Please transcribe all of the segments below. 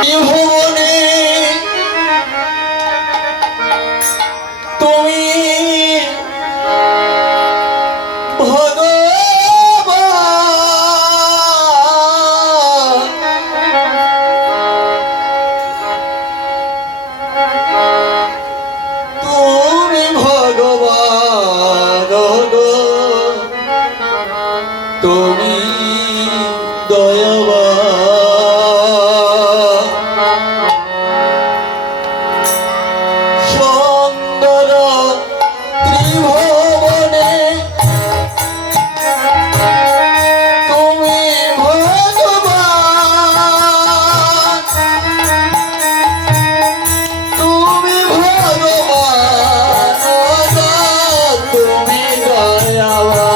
ভুবনে তুমি ভগবান, তুমি ভগবান গো, তুমি দয়াবান। সুন্দর ত্রিভুবনে তুমি ভগবান, তুমি ভগবান, তুমি দয়াবান।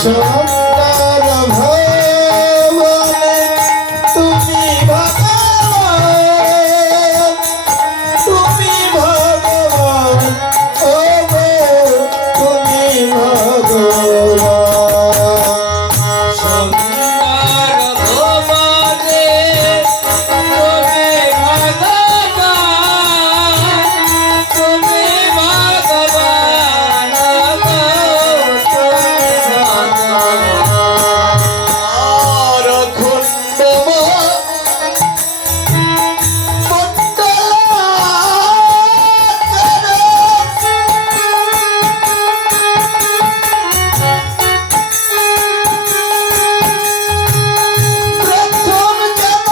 সুন্দর ভুবনে তুমি ভগবান, তুমি ভগবান, ও গো তুমি ভগবান। সুন্দর ভুবনে তুমি ভগবান, তুমি ভগবান গো, তুমি ভগবান। আর খুন্ডব প্রথম যেন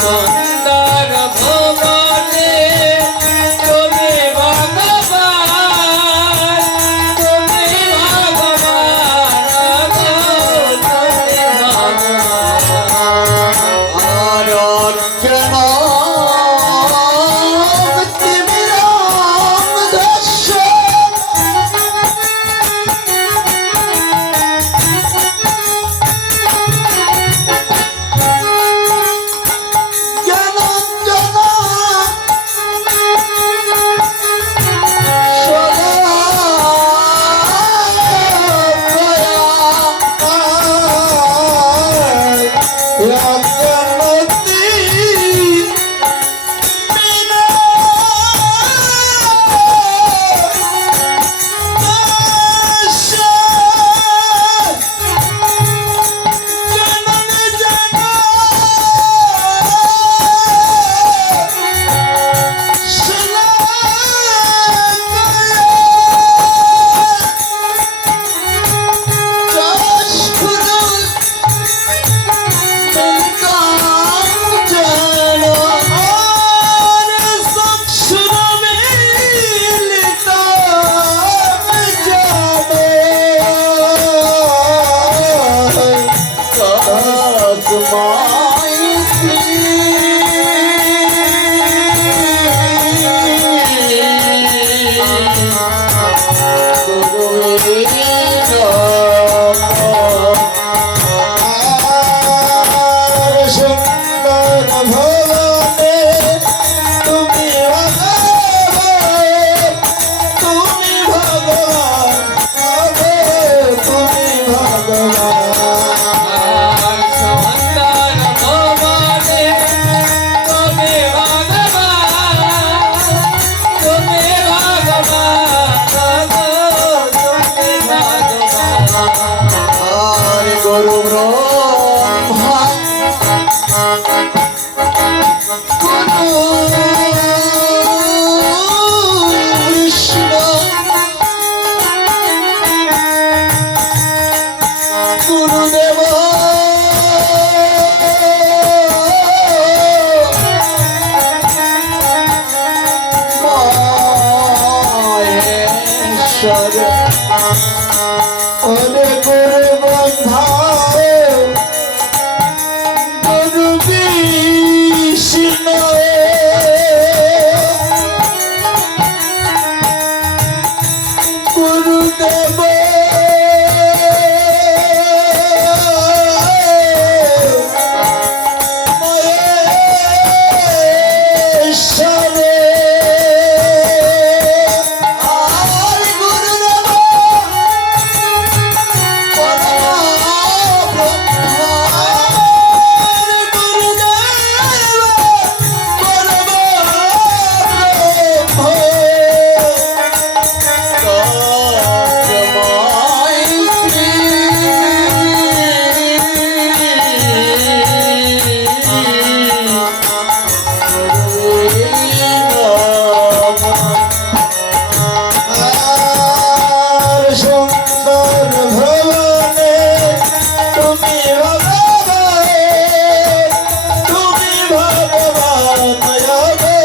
সুন্দর ভুবনে ঈশ্বর ওরে গুরু বন্ধা গুরু বিষ্ণু গুরুদেব শঙ্কর ভগবানে তুমি ভগবান তুমি ভগবান ও গো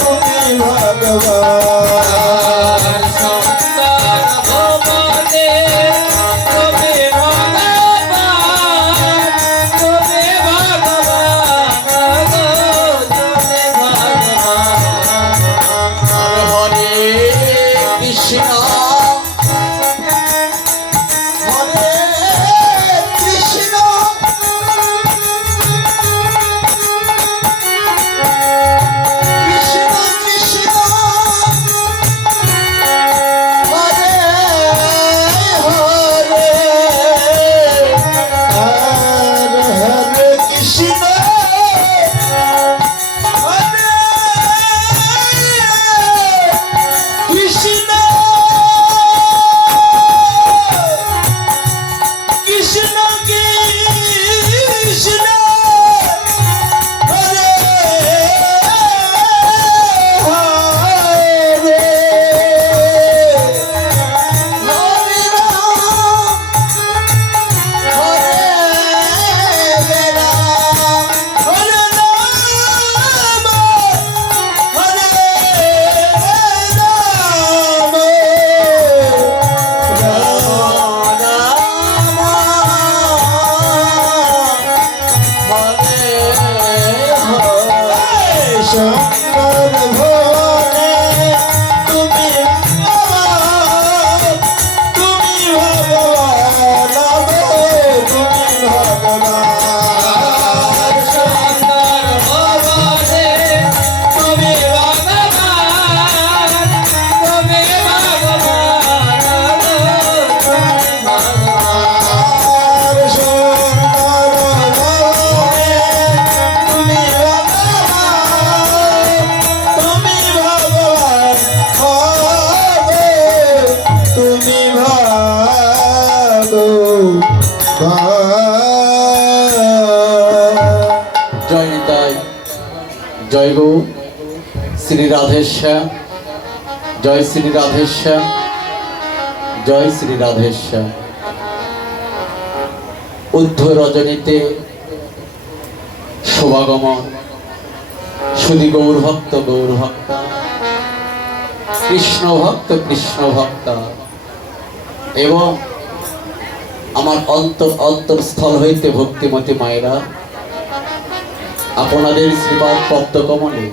তুমি ভগবান শঙ্কর ভগবানে তুমি ভগবান তুমি ভগবান তুমি ভগবান হরে কৃষ্ণ জয় গো শ্রী রাধেশ্যাম, জয় শ্রী রাধেশ্যাম, জয় শ্রী রাধেশ্যাম। ঊর্ধ্ব রজনীতে শোভাগমন শুধু গৌরভক্ত গৌরভক্তা, কৃষ্ণ ভক্ত কৃষ্ণ ভক্তা এবং আমার অন্তরস্থল হইতে ভক্তিমতী মায়েরা, আপনাদের শ্রীপাদ পদ্মকমলে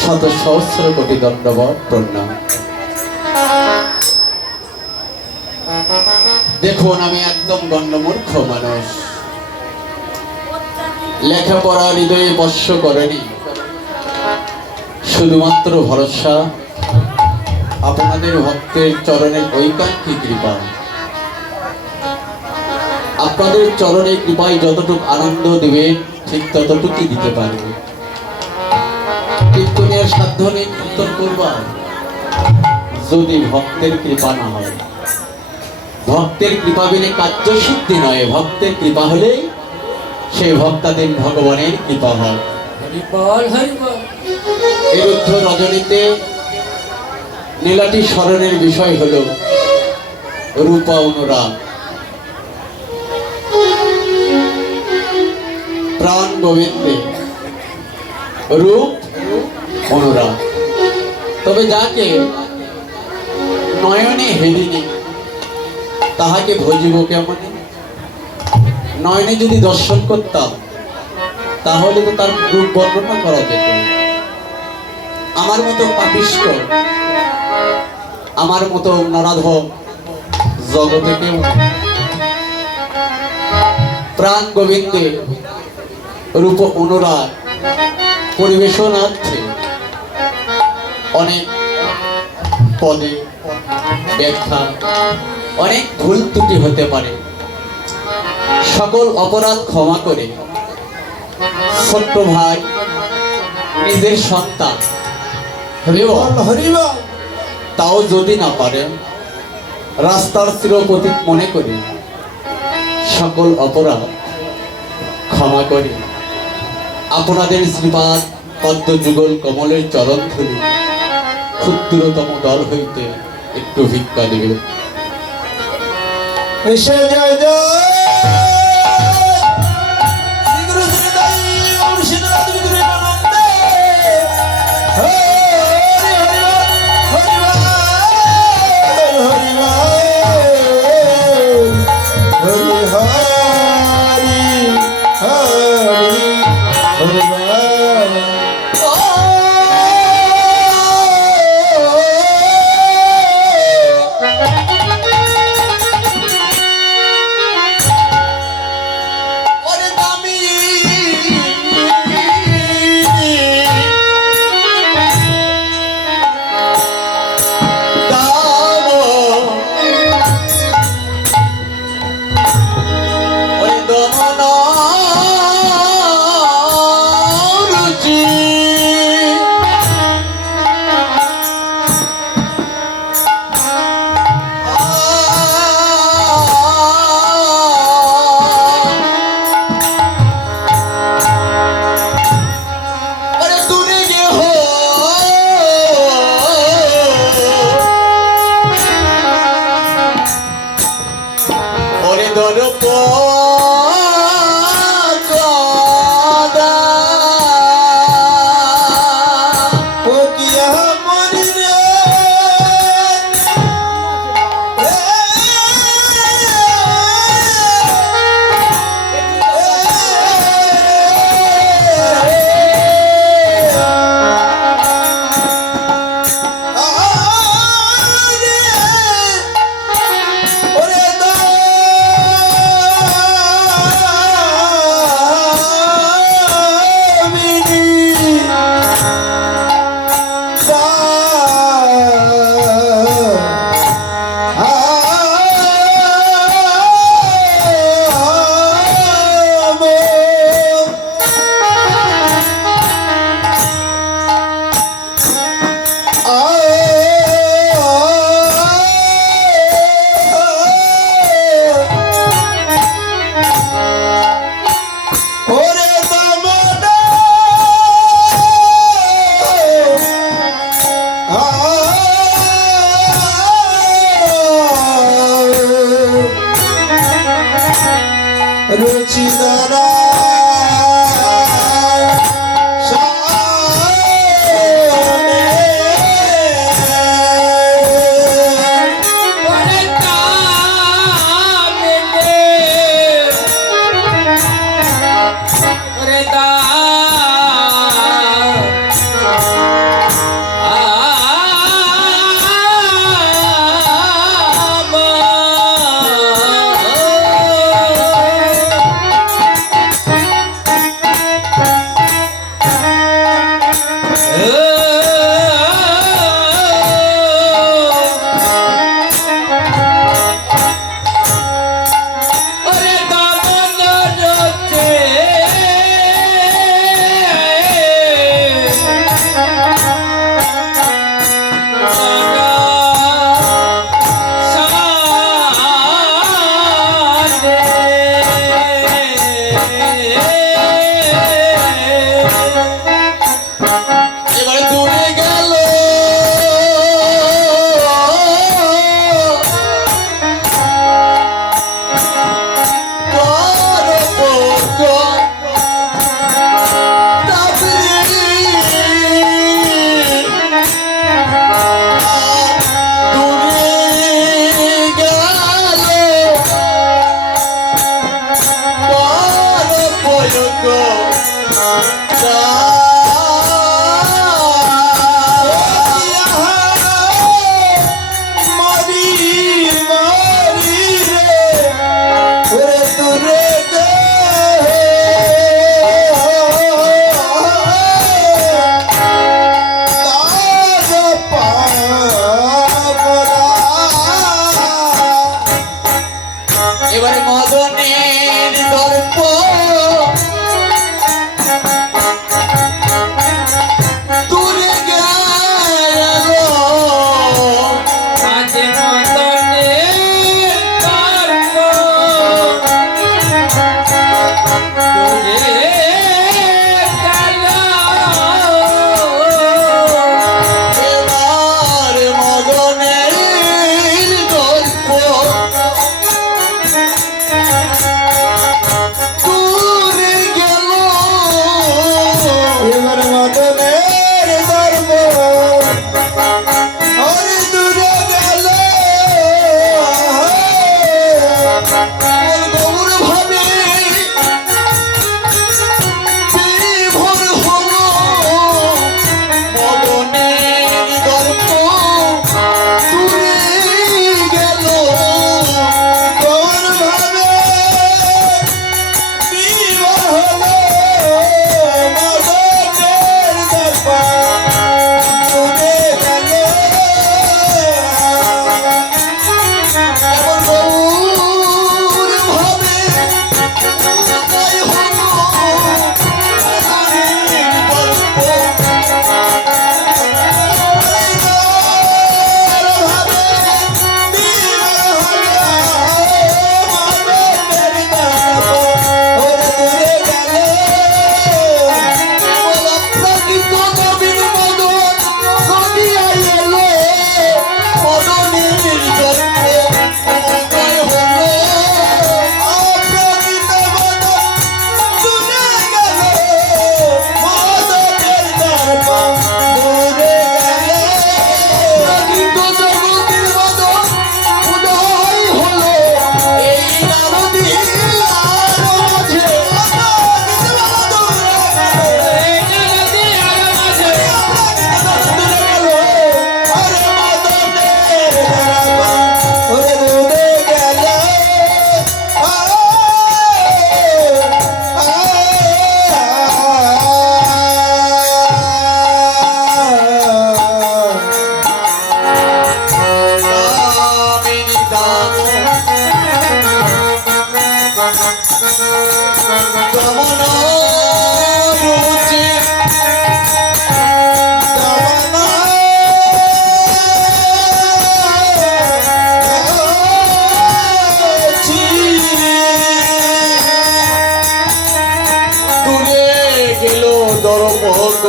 শত সহস্র কোটি দণ্ডবত প্রণাম। দেখুন, আমি একদম গণ্ডমূর্খ মানুষ, লেখাপড়া হৃদয়ে বর্ষ করেনি, শুধুমাত্র ভরসা আপনাদের ভক্তের চরণের ঐকান্তিক কৃপা। আপনাদের চরণে কৃপায় যতটুকু আনন্দ দিবেন ঠিক ততটুকুই দিতে পারবে। কীর্তনের সাধ্য নেই কীর্তন করবার, যদি ভক্তের কৃপা না হয়। ভক্তের কৃপা বিনে কার্য সিদ্ধি নয়, ভক্তের কৃপা হলেই সেই ভক্তাদের ভগবানের কৃপা হয়। হরিবল হরিবল। এই রুদ্ধ রজনীতে নীলাটি স্মরণের বিষয় হল রূপা অনুরাগ। প্রাণ গোবিন্দে রূপ অনুরাগ। তবে যাকে নয়নে হেরিনি তাহাকে ভজিব কেমন? নয়নে যদি দর্শন করতাম তাহলে তো তার রূপ বর্ণনা করা যেত। আমার মতো পাপিষ্ঠ, আমার মতো নরাধম জগতে কেউ প্রাণ গোবিন্দে রূপ অনুরাগ পরিবেশনার্থে অনেক পদে ব্যাখ্যা, অনেক ভুল ত্রুটি হতে পারে। সকল অপরাধ ক্ষমা করে ছোট্ট ভাই নিজের সন্তান তাও যদি না পারে, রাস্তার চিরপথিক মনে করে সকল অপরাধ ক্ষমা করে আপনাদের শ্রীপাদ পদ্ম যুগল কমলের চরণ ধুলি ক্ষুদ্রতম দল হইতে একটু ভিক্ষা দেবে। এসে জয় জয় রুচিদরা এবারে মদনের দর্প দূরে গেল কাজে মদনের দর্প দূরে গেল এবার মদনের দর্প এবার মদনের দর্প ওরে দূরে গেল গৌর ভাবে বিভোর হলো মদনের দর্প দূরে গেল কোন ভাবে বিবাহ হলো মদনের দর্প দূরে গেল এমন গৌর ভাবে উদয় হলো মদনের দর্প অপ্রাকৃত নবীন মদন ঘটিয়াই এলো মদনের দর্প উদয় হলো প্রাকৃত জগতের মদন উদয় হলো এই নারদীর মাঝে কামিনী দমন রুচি দূরে গেল দরপক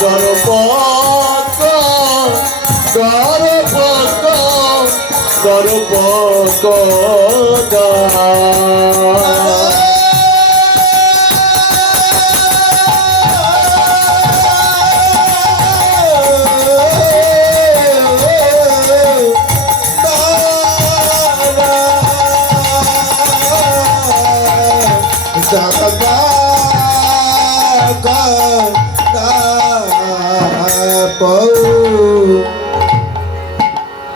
দরপক দরপক দরপক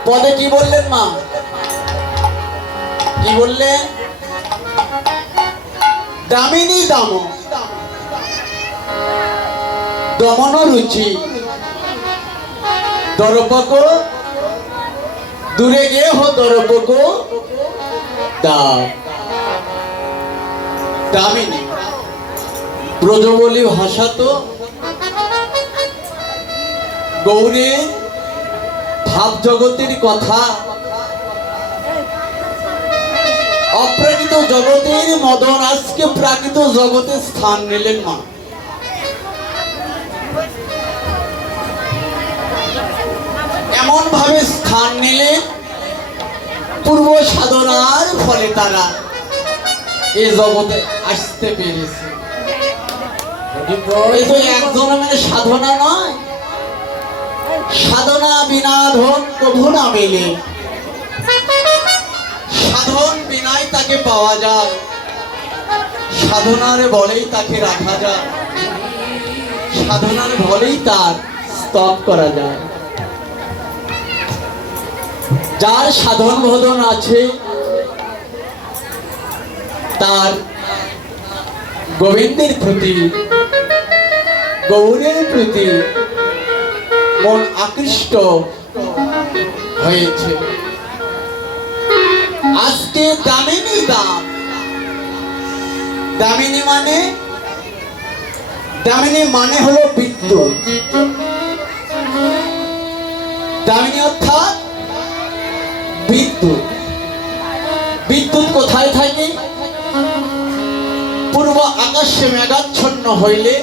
পদে কি বললেন মা? কি বললেন? দামিনী দাম দমন রুচি দরপক দূরে গে হো দরপক দামিনী ব্রজবলি ভাষা তো গৌরে ভাব জগতের কথা অপ্রাকৃত জগতের মদন আজকে প্রাকৃত জগতে স্থান নিলেন মা। এমন ভাবে স্থান নিলেন পূর্ব সাধনার ফলে তারা এ জগতে আসতে পেরেছে। এই তো এক জন্মের সাধনা নয়, সাধনা বিনা ধন প্রভু না মেলে। সাধন বিনাই তাকে পাওয়া যায়, সাধনার বলেই তাকে রাখা যায়, সাধনার বলেই তার স্তব করা যায়। যার সাধন ভোদন আছে তার গোবিন্দের প্রতি গৌরের প্রতি মন আকৃষ্ট হয়েছে। আজকে দামিনী দাম, দামিনী মানে হলো বিদ্যুৎ। দামিনী অর্থাৎ বিদ্যুৎ। বিদ্যুৎ কোথায় থাকে? পূর্ব আকাশে মেঘাচ্ছন্ন হইলে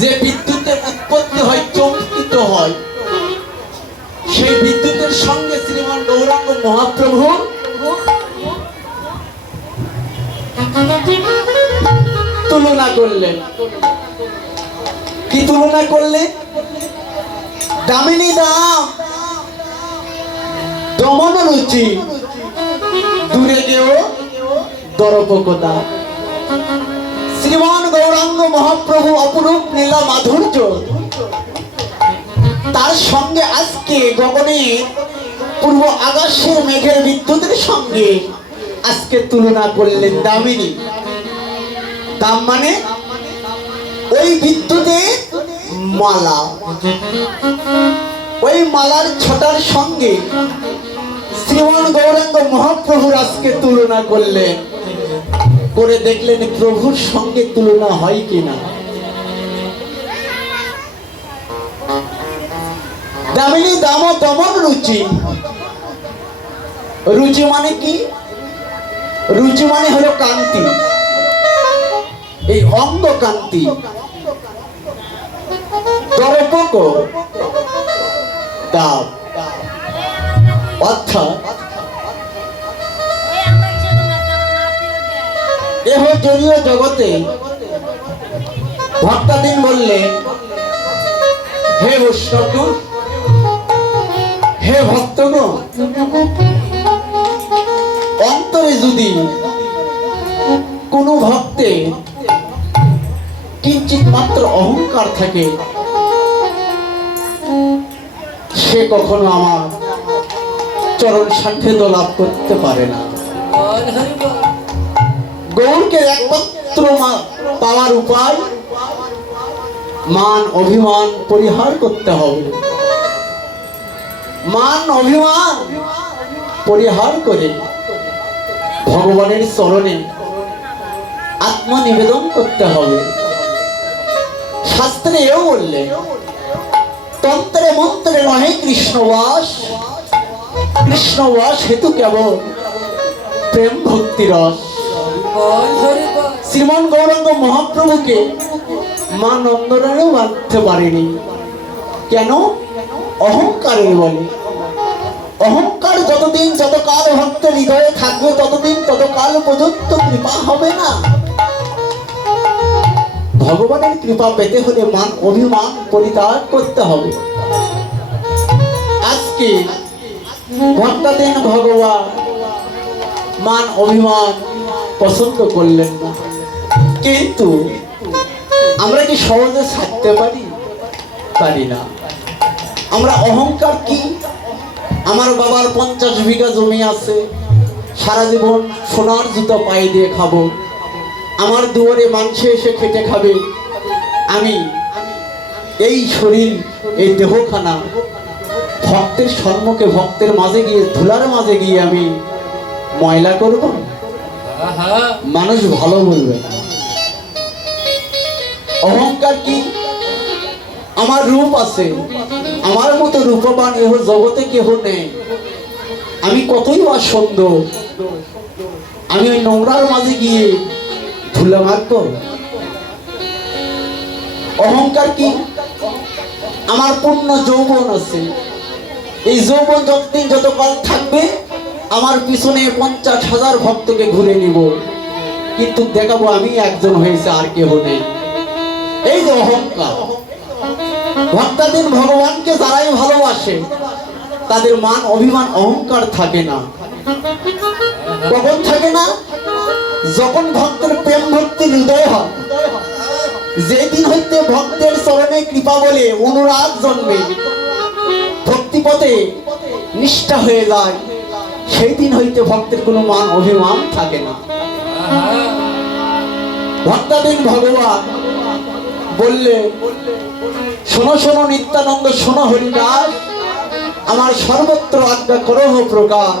যে বিদ্যুতের উৎপত্তি হয়, চমকিত হয়, সেই বিদ্যুতের সঙ্গে শ্রীমান গৌরাঙ্গ মহাপ্রভু তুলনা করলেন। কি তুলনা করলেন? দামিনী দাম দমন রুচি দূরে গেও দরপকতা। শ্রীমান গৌরাঙ্গ মহাপ্রভু অপরূপ নীলা মাধুর্য, তার সঙ্গে আজকে গগনে পূর্ব আকাশের মেঘের বিদ্যুতের সঙ্গে আজকে তুলনা করলেন দামিনী। দাম মানে ওই বিদ্যুতের মালা, ওই মালার ছটার সঙ্গে শ্রীমান গৌরাঙ্গ মহাপ্রভুর আজকে তুলনা করলেন। করে দেখলেন প্রভুর সঙ্গে তুলনা হয় কিনা। দামিনী দাম দমন রুচি। রুচি মানে কি? রুচি মানে হলো কান্তি, এই অঙ্গ কান্তি। দরপক দাম অর্থাৎ এহ জলীয় জগতে ভক্তাদিন বললেন, হে বৈষ্ণব, হে ভক্তগণ, অন্তরে যদি কোনো ভক্তে কিঞ্চিত মাত্র অহংকার থাকে, সে কখনো আমার চরণ সাক্ষাৎ লাভ করতে পারে না। গৌরকে একমাত্র পাওয়ার উপায় মান অভিমান পরিহার করতে হবে। মান অভিমান পরিহার করে ভগবানের চরণে আত্মনিবেদন করতে হবে। শাস্ত্রে এও বললে, তন্ত্রে মন্ত্রে নহে কৃষ্ণবাস, কৃষ্ণবাস হেতু কেবল প্রেম ভক্তি রস। শ্রীমান গৌরাঙ্গ মহাপ্রভুকে মা নন্দরানীও মানতে পারেনি। কেন? অহংকারের বলে। অহংকার যতদিন যতকাল ভক্তের হৃদয়ে থাকবে ততদিন ততকাল পর্যন্ত কৃপা হবে না। ভগবানের কৃপা পেতে হলে মান অভিমান পরিত্যাগ করতে হবে। আজকে ভক্তাদিন ভগবান মান অভিমান পছন্দ করলেন না, কিন্তু আমরা কি সহজে ছাড়তে পারি? পারি না। আমরা অহংকার কি? আমার বাবার 50 বিঘা জমি আছে, সারা জীবন সোনার জুতো পায়ে দিয়ে খাবো, আমার দুয়ারে মাংসে এসে খেটে খাবে, আমি এই শরীর এই দেহখানা ভক্তের সম্মুখে ভক্তের মাঝে গিয়ে ধুলার মাঝে গিয়ে আমি ময়লা করব? মানুষ ভালো বলবে না। অহংকার কি? আমার রূপ আছে, আমার মতো রূপবান এহ জগতে কেহ নেই, আমি কতই বা সুন্দর, আমি ওই নোংরার মাঝে গিয়ে ধুলা মারব? অহংকার কি? আমার পূর্ণ যৌবন আছে, এই যৌবন যতদিন যতকাল থাকবে আমার পিছনে 50,000 ভক্তকে ঘুরে নিব, কিন্তু দেখাবো আমি একজন হয়েছে আর কেহ নেই। এই যে অহংকার। ভক্তাদিন ভগবানকে যারাই ভালোবাসে তাদের মান অভিমান অহংকার থাকে না। কখন থাকে না? যখন ভক্তের প্রেম ভক্তি হৃদয় হয়, যেদিন হইতে ভক্তের চরণে কৃপা বলে অনুরাগ জন্মে, ভক্তিপথে নিষ্ঠা হয়ে যায়, সেই দিন হইতে ভক্তের কোনো মান অভিমান থাকে না। ভক্তাদিন ভগবান বললে, শোনো শোনো নিত্যানন্দ, শোনো হরিদাস, আমার সর্বত্র আজ্ঞা করো প্রকাশ,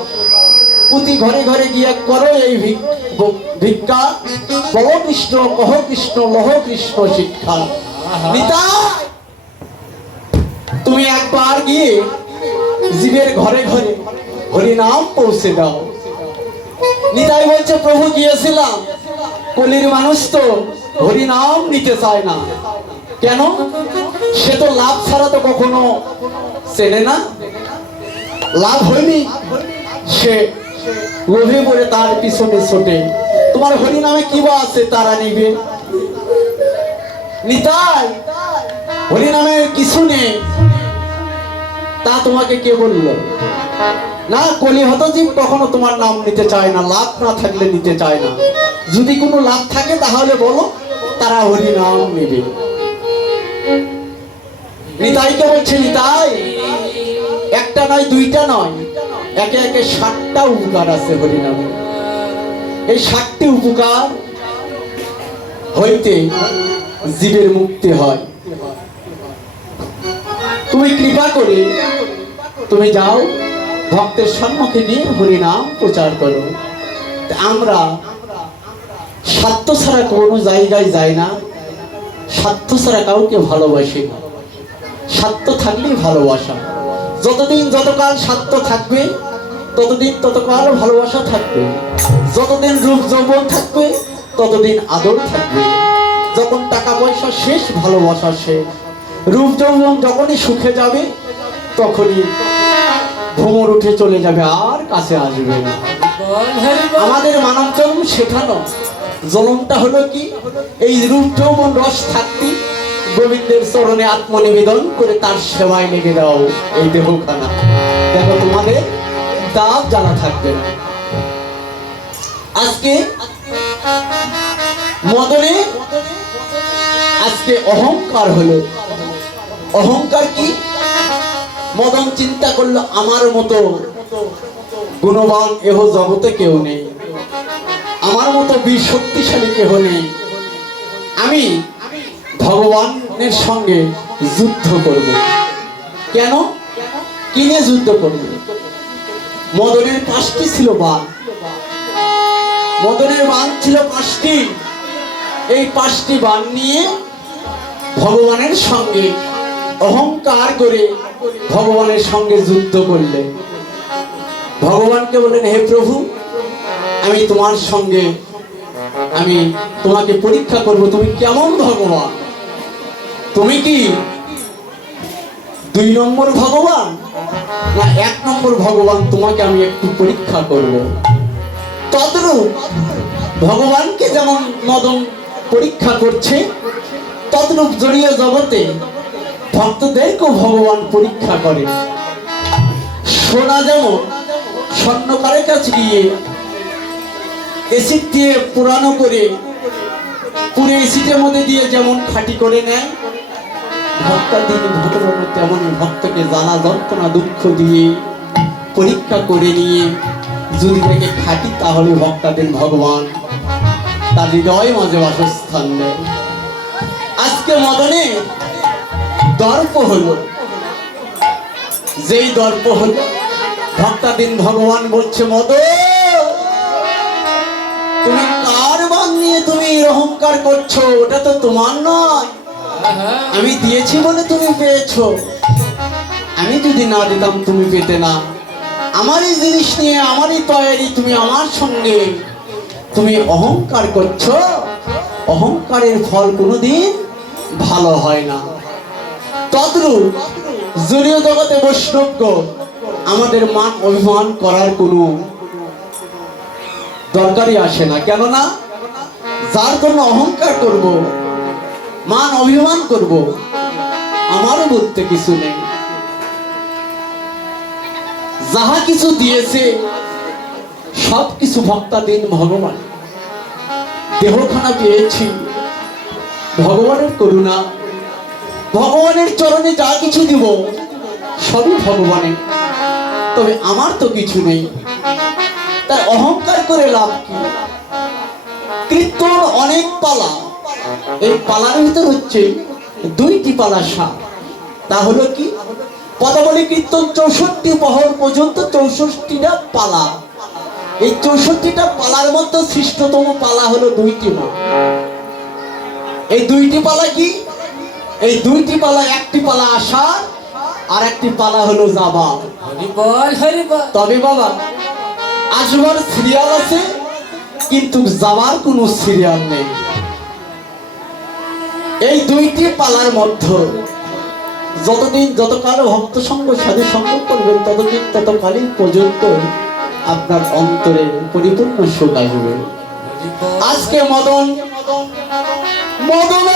প্রতি ঘরে ঘরে গিয়া করো এই ভিক্ষা, বহ কৃষ্ণ কহ কৃষ্ণ লহ কৃষ্ণ শিক্ষা। নিতাই, তুমি একবার গিয়ে জীবের ঘরে ঘরে হরিনাম পৌঁছে দাও। নিতাই বলছে, প্রভু গিয়েছিলাম, কলির মানুষ তো হরিনাম নিতে চায় না। কেন? সে তো লাভ ছাড়া তো কখনো চেনে না, লাভ হয়নি, সে লোভে পড়ে তার পিছনে ছোটে। তোমার হরিনামে কি বা আছে তারা নিবে? নিতাই, হরিনামে কিছু নেই, তা তোমাকে কে বললো? না, কলি হতজীব কখনো তোমার নাম নিতে চায় না, লাভ না থাকলে নিতে চায় না। যদি কোনো লাভ থাকে তাহলে বলো, তারা হরিনাম নেবে। নিতাইকে বলছে, নিতাই, একটা নয় দুইটা নয়, একে একে 60টা উপকার আছে হরিনামে। এই 60টি উপকার হইতে জীবের মুক্তি হয়। তুমি কৃপা করে তুমি যাও, ভক্তের সম্মুখে নিয়ে হরিনাম প্রচার করো। আমরা স্বার্থ ছাড়া কোনো জায়গায় যাই না, স্বার্থ ছাড়া কাউকে ভালোবাসি না। স্বার্থ থাকলেই ভালোবাসা। যতদিন যতকাল স্বার্থ থাকবে ততদিন ততকাল ভালোবাসা থাকবে। যতদিন রূপ যৌবন থাকবে ততদিন আদর থাকবে। যখন টাকা পয়সা শেষ, ভালোবাসা শেষ। রূপ যৌবন যখনই সুখে যাবে তখনই ভ্রমর উঠে চলে যাবে, আর কাছে আসবে না। আমাদের মানব জন্ম শেখানো জন্মটা হলো কি? এই রূপ যৌবন রস থাকতে গোবিন্দের চরণে আত্মনিবেদন করে তার সেবায় লেগে দাও এই দেহখানা। দেখো তোমাদের দাব জ্বালা থাকবে না। আজকে মদনে আজকে অহংকার হলো। অহংকার কি? মদন চিন্তা করলো, আমার মতো গুণবান এহ জগতে কেউ নেই, আমার মতো বীর শক্তিশালী কেহ নেই, আমি ভগবানের সঙ্গে যুদ্ধ করব। কেন? কিনে যুদ্ধ করব? মদনের 5টি ছিল বাণ। মদনের বাণ ছিল 5টি। এই 5টি বাণ নিয়ে ভগবানের সঙ্গে অহংকার করে ভগবানের সঙ্গে যুদ্ধ করলে। ভগবানকে বললেন, হে প্রভু, আমি তোমার সঙ্গে আমি তোমাকে পরীক্ষা করব, তুমি কেমন ভগবান? তুমি কি দুই নম্বর ভগবান না এক নম্বর ভগবান, তোমাকে আমি একটু পরীক্ষা করব। তদ্রূপ ভগবানকে যেমন মদন পরীক্ষা করছে, তদ্রূপ জড়িয়ে জগতে ভক্তদেরকেও ভগবান পরীক্ষা করে। সোনা যেমন স্বর্ণকারের কাছে গিয়ে এসিড দিয়ে পুরানো করে পুরো এসিডের মধ্যে দিয়ে যেমন খাঁটি করে নেয়, ভক্তাদিন ভগবান তেমন ভক্তকে জ্বালা যন্ত্রণা দুঃখ দিয়ে পরীক্ষা করে নিয়ে যদি তাকে খাঁটি, তাহলে ভক্তাদিন ভগবান তার হৃদয় মাঝে বাসস্থান দেয়। আজকে মদনে দর্প হলো, যেই দর্প হলো ভক্তাদিন ভগবান বলছে, মদন তুমি কার বান নিয়ে তুমি অহংকার করছো? ওটা তো তোমার নয়, আমি দিয়েছি বলে তুমি পেয়েছো। আমি যদি না দিতাম তুমি পেতে না। আমারই জিনিস নিয়ে আমারই তৈরি, তুমি আমার সঙ্গে তুমি অহংকার করছো। অহংকারের ফল কোনোদিন ভালো হয় না। তদ্রূপ জড়ীয় জগতে বৈষ্ণব আমাদের মান অভিমান করার কোনো দরকারই আসে না। কেননা যার জন্য অহংকার করব, মান অভিমান করব, আমারও বলতে কিছু নেই। যাহা কিছু দিয়েছে সব কিছু ভক্তাদিন ভগবান। দেহখানা পেয়েছি ভগবানের করুণা, ভগবানের চরণে যা কিছু দিব সবই ভগবানের, তবে আমার তো কিছু নেই। তাই অহংকার করে লাভ কি? কীর্তন অনেক পালা, এই পালার ভিতর হচ্ছে দুইটি পালা সাপ। তা হলো কি? পদাবলী কীর্তন 64 প্রহর পর্যন্ত 64টা পালা। এই 64টা পালার মধ্যে শ্রেষ্ঠতম পালা হলো দুইটি পালা। এই দুইটি পালা কি? এই দুইটি পালা, একটি পালা আসা আর একটি পালা হলো যাবা। তবে বাবা আসবার সিরিয়াল আছে, কিন্তু যাবার কোনো সিরিয়াল নেই। এই দুইটি পালার মধ্যে যতদিন যতকাল ভক্ত সঙ্গ সাধু সঙ্গ করবেন, ততদিন ততকালীন পর্যন্ত আপনার অন্তরে পরিপূর্ণ সুখ আসবে। আজকে মদন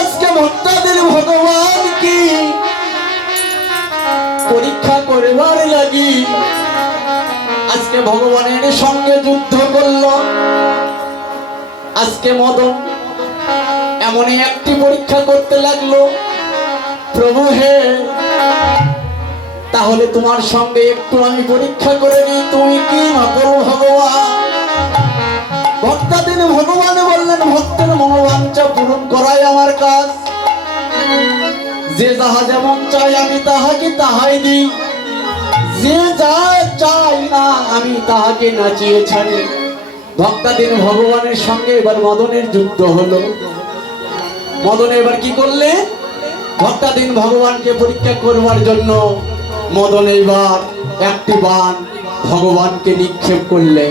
আজকে ভক্তদের ভগবান কি পরীক্ষা করবার লাগি আজকে ভগবানের সঙ্গে যুদ্ধ করল। আজকে মদন এমনই একটি পরীক্ষা করতে লাগলো, প্রভু হে তাহলে তোমার সঙ্গে একটু আমি পরীক্ষা করে নিই, তুমি কি না করো ভগবান। ভক্তাদিন ভগবান বললেন, ভক্তের মনোবাঞ্ছা পূরণ করাই আমার কাজ। যে যাহা যেমন চাই আমি তাহাকে তাহাই দিই, যে যা চাই না আমি তাহাকে নাচিয়ে ছাড়ি। ভক্তাদিন ভগবানের সঙ্গে এবার মদনের যুদ্ধ হলো। মদন এবার কি করলে? ভক্তাদিন ভগবানকে পরীক্ষা করবার জন্য মদন এবার একটি বাণ ভগবানকে নিক্ষেপ করলে।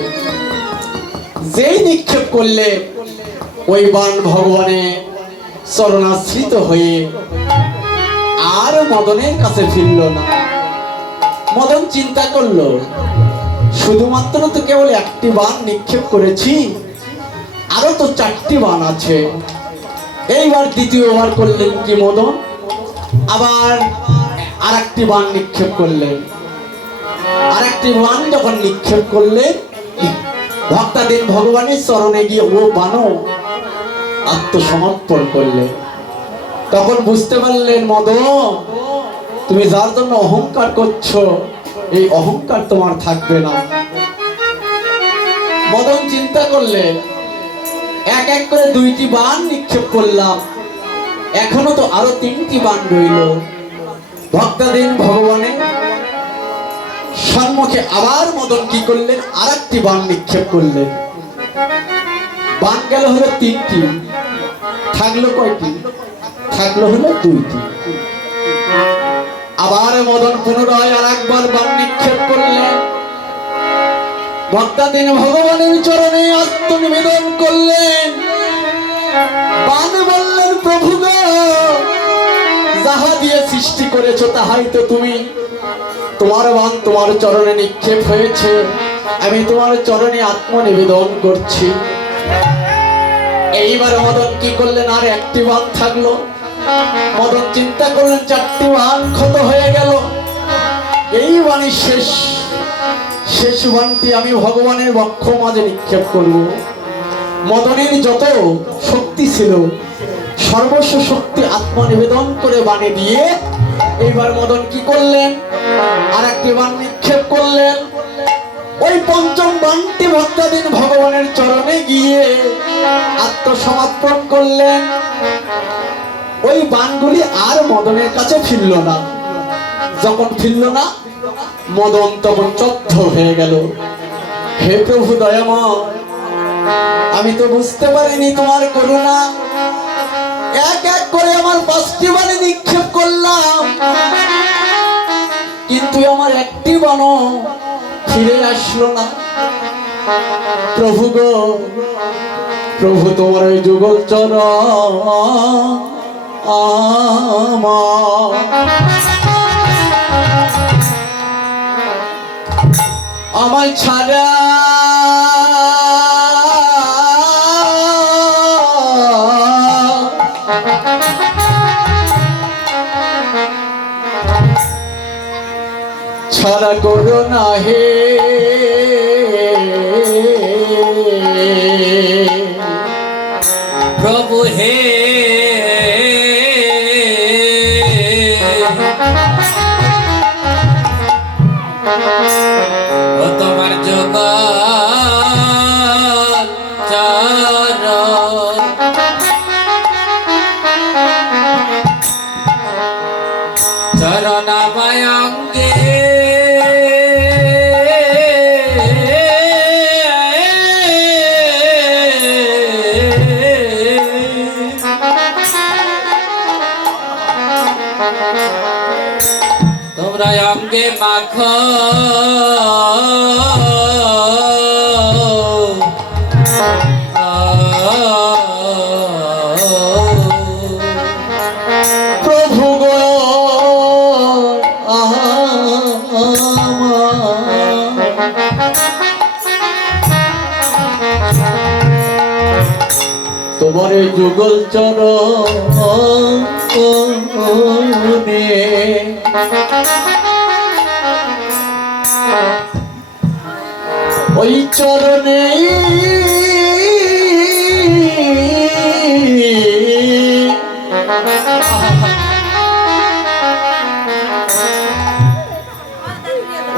যেই নিক্ষেপ করলে ওই বাণ ভগবানের চরণাশ্রিত হয়ে আর মদনের কাছে ফিরল না। মদন চিন্তা করলো, শুধুমাত্র তো কেবল একটি বাণ নিক্ষেপ করেছি, আরো তো 4টি বাণ আছে। এইবার দ্বিতীয়বার করলেন কি মদন, আবার আর একটি বাণ নিক্ষেপ করলেন। আর একটি বাণ যখন নিক্ষেপ করলেন, ভক্তাদিন ভগবানের চরণে গিয়ে ও বাণও আত্মসমর্পণ করলেন। তখন বুঝতে পারলেন, মদন তুমি যার জন্য অহংকার করছো, এই অহংকার তোমার থাকবে না। মদন চিন্তা করলেন, এক এক করে 2টি বাণ নিক্ষেপ করলাম, এখনো তো আরো 3টি বাণ রইল। ভক্তাদিন ভগবানের সম্মুখে আবার মদন কি করলেন? আর একটি বাণ নিক্ষেপ করলেন। বাণ গেল হলো 3টি, থাকলো কয়টি? থাকলো হলো 2টি। আবার মদন পুনরায় আর একবার বাণ নিক্ষেপ করলেন। ভক্তাদিন ভগবানের চরণে আত্মনিবেদন করলেন। বাণ বললেন, প্রভু গো যাহা দিয়ে সৃষ্টি করেছো তাহাই তো তুমি। তোমার বাণ তোমার চরণে নিক্ষেপ হয়েছে, আমি তোমার চরণে আত্মনিবেদন করছি। এইবার মদন কি করলেন, আর একটি বাণ থাকলো। মদন চিন্তা করলেন চারটি বাণ ক্ষত হয়ে গেল, এই বাণী শেষ। শেষ বাণটি আমি ভগবানের বক্ষ মাঝে নিক্ষেপ করব। মদনের যত শক্তি ছিল সর্বস্ব শক্তি আত্মনিবেদন করে বাণী দিয়ে এইবার মদন কি করলেন, আর একটি বাণ নিক্ষেপ করলেন। ওই পঞ্চম বাণটি ভক্তাধীন ভগবানের চরণে গিয়ে আত্মসমর্পণ করলেন। ওই বাণগুলি আর মদনের কাছে ফিরল না। যখন ফিরল না, মদন তখন চত্থ হয়ে গেল। হে প্রভু দয়াময়, আমি তো বুঝতে পারিনি তোমার করুণা। এক এক করে আমার 5টি বাণী নিক্ষেপ করলাম, কিন্তু আমার একটি বাণও ফিরে আসলো না। প্রভু গো, প্রভু তোমার ওই যুগল চরণ আমায় ছাড়া ছাড়া করো না হে প্রভু হে। ও তোমার যোগ চরণাময় অঙ্গে তোমরা অঙ্গে মাখ প্রভু গো তোমার এই যুগল চরণে ওই চরণে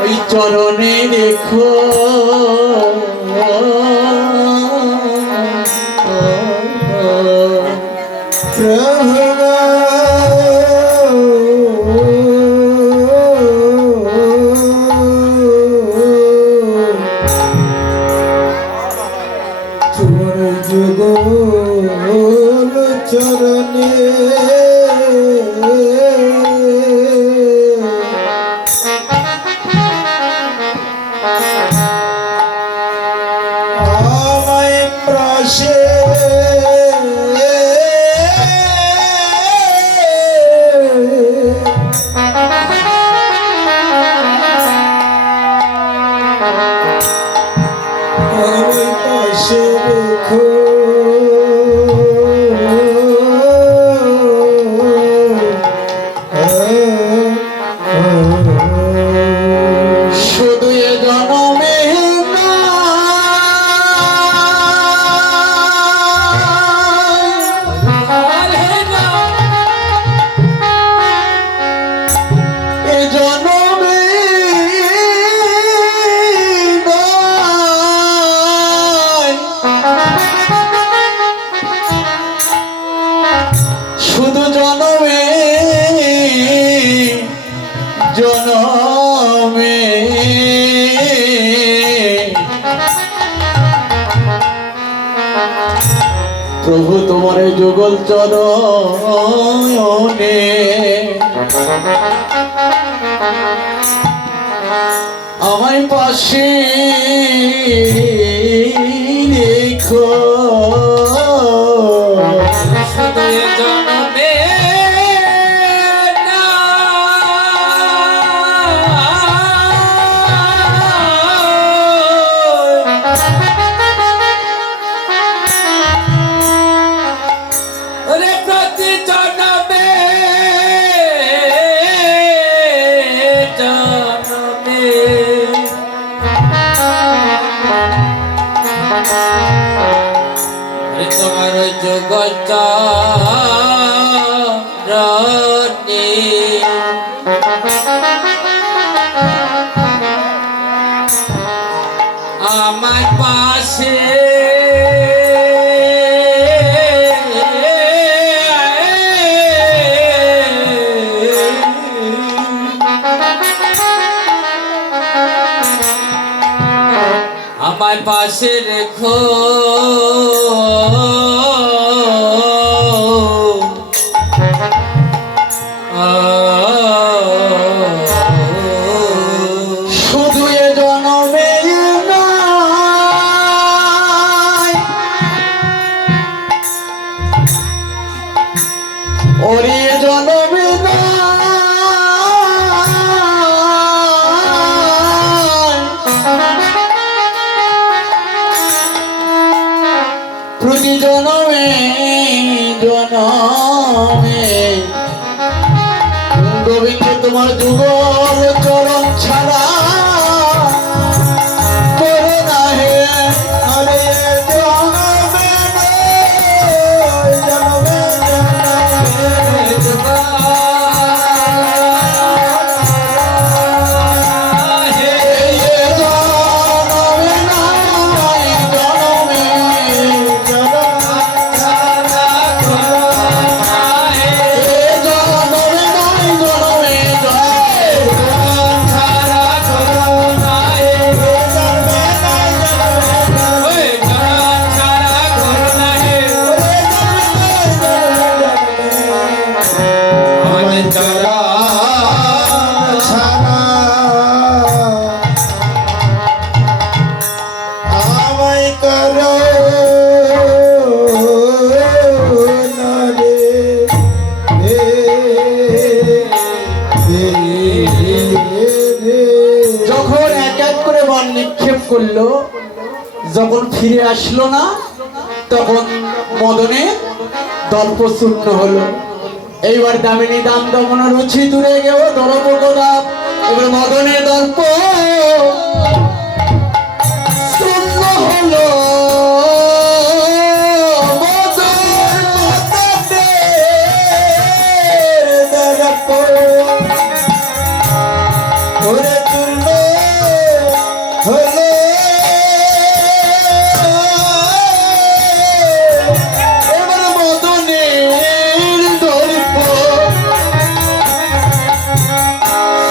ওই চরণে দেখো চরণে আমায় প্রসে আমায় পাশে রেখো শুধু এ জনমে এ জনমে শুধু জনমে জনমে প্রভু তোমার এই যুগল চরণে আমায় পাশে রেখো শুধু এ জনমে আরে তোমার ওই জগচরণে আমার পাশে আমার পাশে রেখো শুধু এ জনমে নয়, ওরে এ জনমে নয়, প্রতি জনমে জনমে গোবিন্দ তোমার যুগল চরণ ছাড়া করো না হে। আরে জনমে জনমে এই যে জনমে নাই জনমে, এই জনমে নাই জনমে ছাড়া আমায় করো না রে যখন এক এক করে বন নিক্ষেপ করলো, যখন ফিরে আসলো না, তখন মদনে দর্প শূন্য হলো। এইবার দামিনী দাম দমন রুচি দূরে গেল দরপ গোদাপ, এবার মদনের দর্প শূন্য হলো। ওরে চূর্ণ হলো এবার মদনের দর্প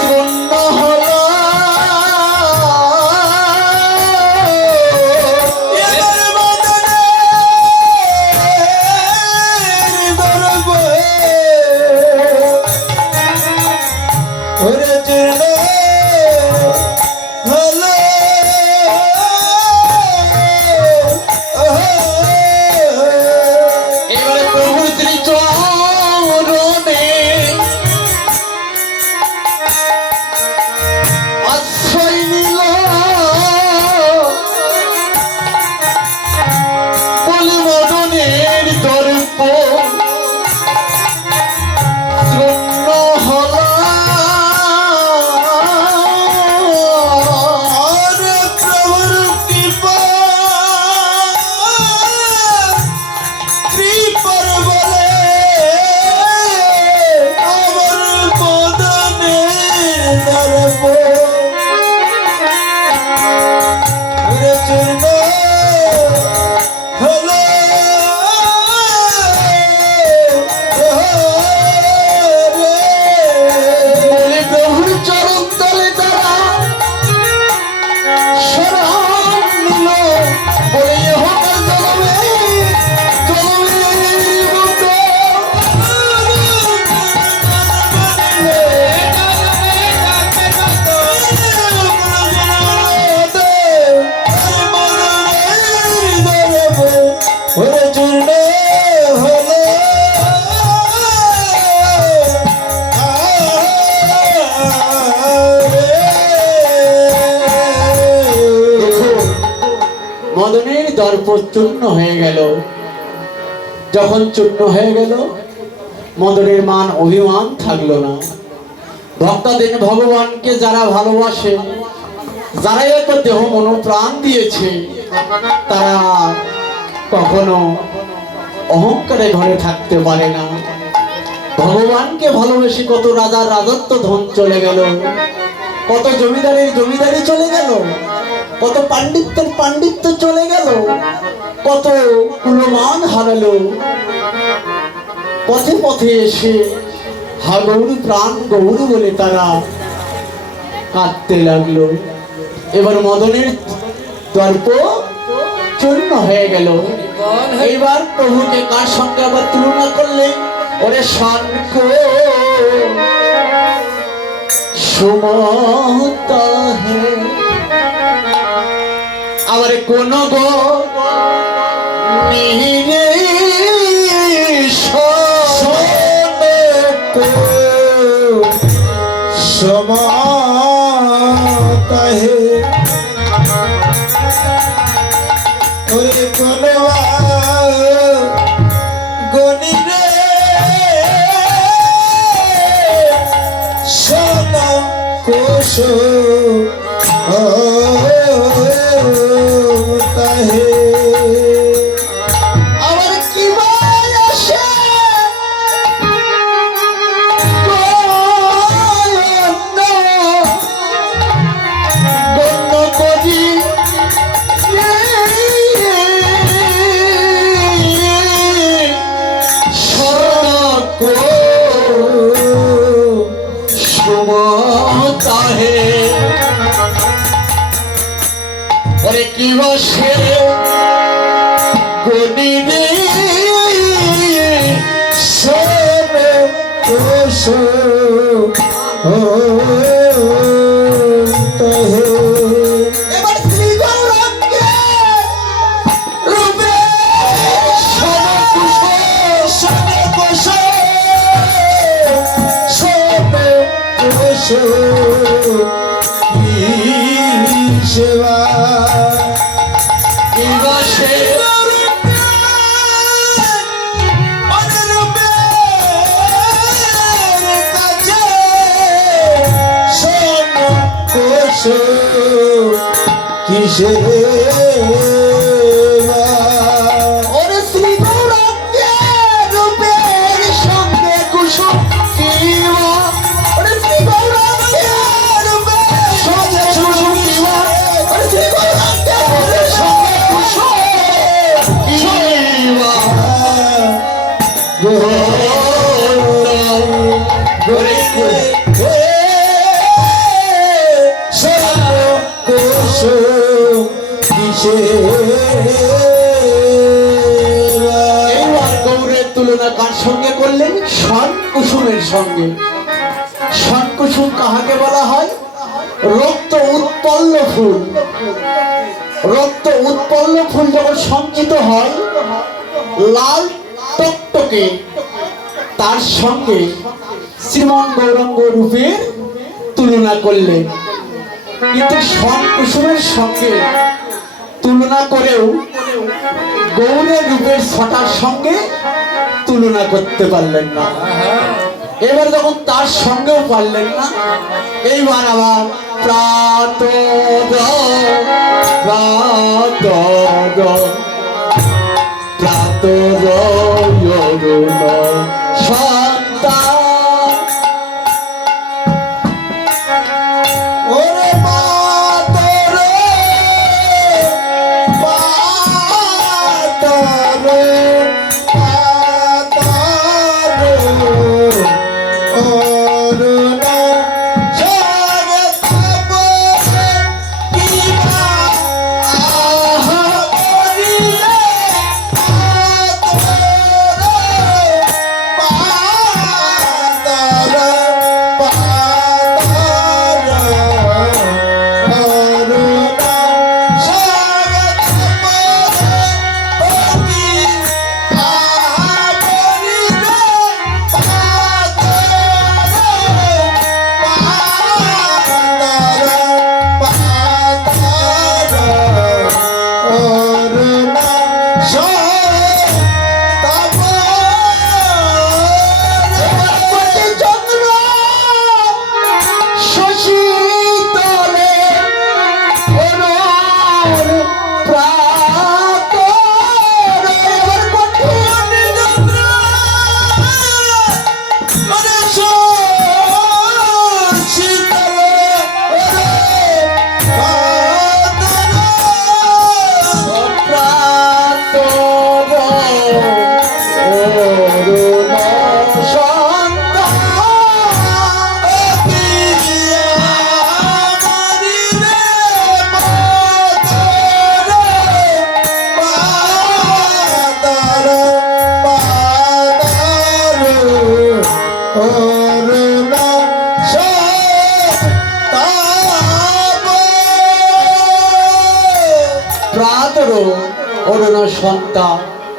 শূন্য হলো। এবার মদনের দরব ওরে চূর্ণ হলো এবার প্রভু শ্রী চরণে আশ্রয় নিল, বলি মদনের দর্প শূন্য হল। আরে প্রভুর কৃপা কৃপার বলে আমার মদনের দর্প ওরে চূর্ণ হলো বলি প্রভুর চরণ তলে তারা শরণ নিল, বলে হোক জনমে জনমে বন্ধু। ওরে চূর্ণ হলো মদনের দর্প চূর্ণ হয়ে গেল। যখন চূর্ণ হয়ে গেল, মদনের মান অভিমান থাকলো না। ভক্তাদের ভগবানকে যারা ভালোবাসে যারা এত দেহ মন প্রাণ দিয়েছে তারা কখনো অহংকারে ঘরে থাকতে পারে না। ভগবানকে ভালোবেসে কত রাজার রাজত্ব ধন চলে গেল, কত জমিদারের জমিদারি চলে গেল, কত পাণ্ডিত্যের পাণ্ডিত্য চলে গেল, কত কুলমান হারালো। পথে পথে এসে হা গৌরী প্রাণ গৌরী বলে তারা কাঁদতে লাগলো। এবার মদনের দর্প চূর্ণ হয়ে গেল। এইবার প্রভুকে কার সঙ্গে আবার তুলনা করলে, ওরে শান্ত সুমতা হে, আবার কোন গো নিরে समाता है ओरे कोनवा गोनी रे सोना कोशो होता है। আবার কি বল আসে কি বসে গনি রে सोने कोशो होता है। এবার শ্রী গৌরাঙ্গে রূপে सोने कोशो सोने कोशो की सेवा কি বসে ওরে শ্রী গৌরাঙ্গে রূপের সঙ্গে কুসুম কিবা, ওরে শ্রী গৌরাঙ্গে রূপের সঙ্গে কুসুম কিবা, ওরে শ্রী গৌরাঙ্গে রূপের সঙ্গে কুসুম কিবা। গোরে কোশো কিসে এইবার গৌরের তুলনা কার সঙ্গে করলেন? শন কুসুমের সঙ্গে। শন কুসুম কাহাকে বলা হয়? রক্ত উৎপন্ন ফুল। রক্ত উৎপন্ন ফুল যখন সঞ্চিত হয় লাল টকটকে, তার সঙ্গে শ্রীমান গৌরাঙ্গ রূপের তুলনা করলেন। কিন্তু শন কুসুমের সঙ্গে তুলনা করেও গৌরের রূপের ছটার সঙ্গে তুলনা করতে পারলেন না। এবার যখন তার সঙ্গেও পারলেন না, এইবার আবার প্রাত সন্তান ওরে মাতরে মাতরে মাতরে অরুণা জগৎ বলে কিবা আহা করি প্রাতর অরুণ সন্তান।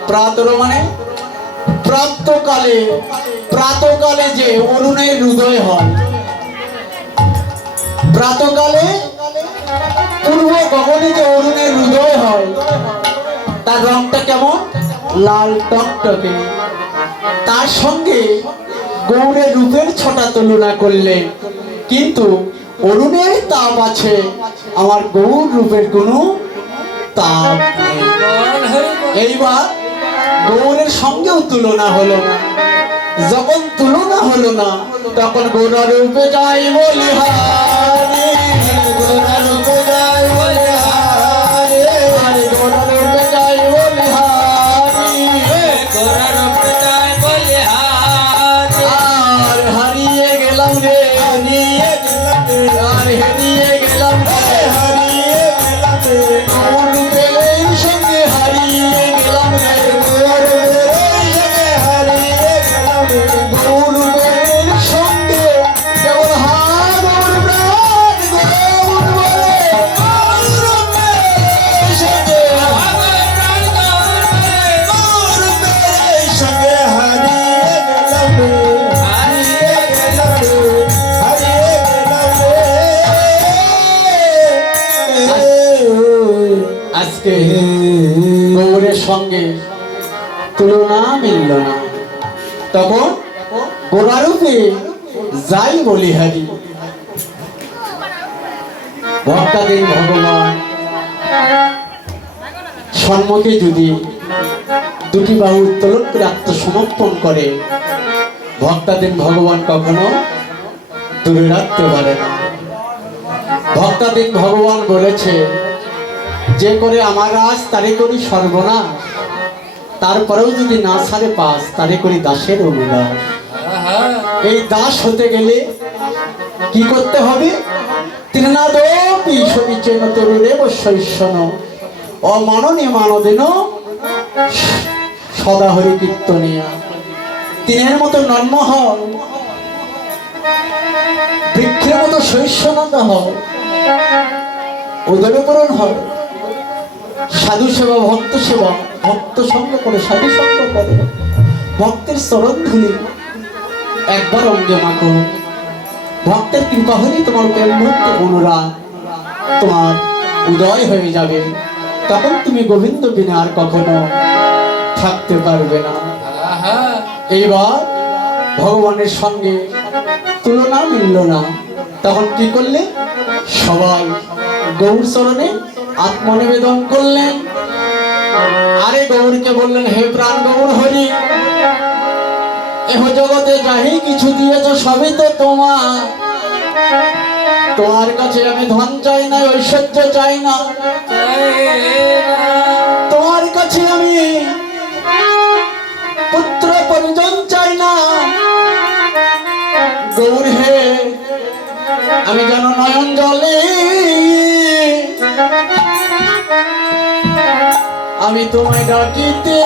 প্রাতর মানে প্রাতকালে, প্রাতকালে যে অরুণের হৃদয় হয়, প্রাতকালে পূর্ব গগনে যে অরুণের হৃদয় হয়, তার রংটা কেমন? লাল টকটকে। তার সঙ্গে গৌরের রূপের ছটা তুলনা করলে কিন্তু অরুণের তাপ আছে, আমার গৌর রূপের কোনো তাপ নেই। এইবার গৌরের সঙ্গেও তুলনা হলো না। যখন তুলনা হলো না, তখন গৌরা রূপে যাই বলি হারে, গৌরা রূপে যাই বলি হারে, গৌরা রূপে যাই বলি হারে, গোরা রূপে যাই বলে হারে। আর হারিয়ে গেলাম রে, হারিয়ে গেলাম রে, আর হারিয়ে গেলাম রে, হারিয়ে গেলাম রে, গৌর রূপের সঙ্গে হারিয়ে গেলাম রে, গৌর রূপের সঙ্গে হারিয়ে গেলাম রে, গৌর রূপের সঙ্গে কেবল হাগর প্রাণ গৌর বলে, গৌর রূপের সঙ্গে আমার প্রাণ গৌর বলে, গৌর রূপের সঙ্গে হারিয়ে গেলাম রে, হারিয়ে গেলাম রে, হারিয়ে গেলাম রে। আজকে গৌরের সঙ্গে তুলনা মিলল না, তখন গোরারূপে যাই বলি হারি। ভক্তাদের ভগবান সম্মুখে যদি দুটি বাহু উত্তোলন করে আত্মসমর্পণ করে, ভক্তাদের ভগবান কখনো দূরে রাখতে পারে না। ভক্তাদের ভগবান বলেছে, যে করে আমার রাজ তারে করি সর্বনাশ, তারপরেও যদি না ছাড়ে পাস তারে করি দাসের অনুদাস। আহা, এই দাস হতে গেলে কি করতে হবে? তৃণাদপি সবিচেন তরুরেব শৈষ্যন অমাননে মানদেন সদা হরি কীর্তনিয়া। তিনের মতো নর্ম হও, বৃক্ষের মতো শৈষ্যনত হও, উদরপূরণ হও, সাধু সেবা, ভক্ত সেবা, ভক্ত সঙ্গ করে, সাধু সঙ্গ করে, ভক্তের চরণ ধুলি একবার অঙ্গে মাখো। ভক্তের কৃপা হলেই তোমার প্রেম মধ্যে অনুরাগ তোমার উদয় হয়ে যাবে। তখন তুমি গোবিন্দ বিনা আর কখনো থাকতে পারবে না। আহা, এইবার ভগবানের সঙ্গে তুলনা মিলল না, তখন কি করলে? সবাই গৌর চরণে আত্মনিবেদন করলেন। আরে গৌরকে বললেন, হে প্রাণ গৌর হরি, এহ জগতে যাহি কিছু দিয়েছ সবই তো তোমার। তোমার কাছে আমি ধন চাই না, ঐশ্বর্য চাই না, তোমার কাছে আমি পুত্র পরিজন চাই না। গৌর হে, আমি যেন নয়ন জলে আমি তোমায় ডাকিতে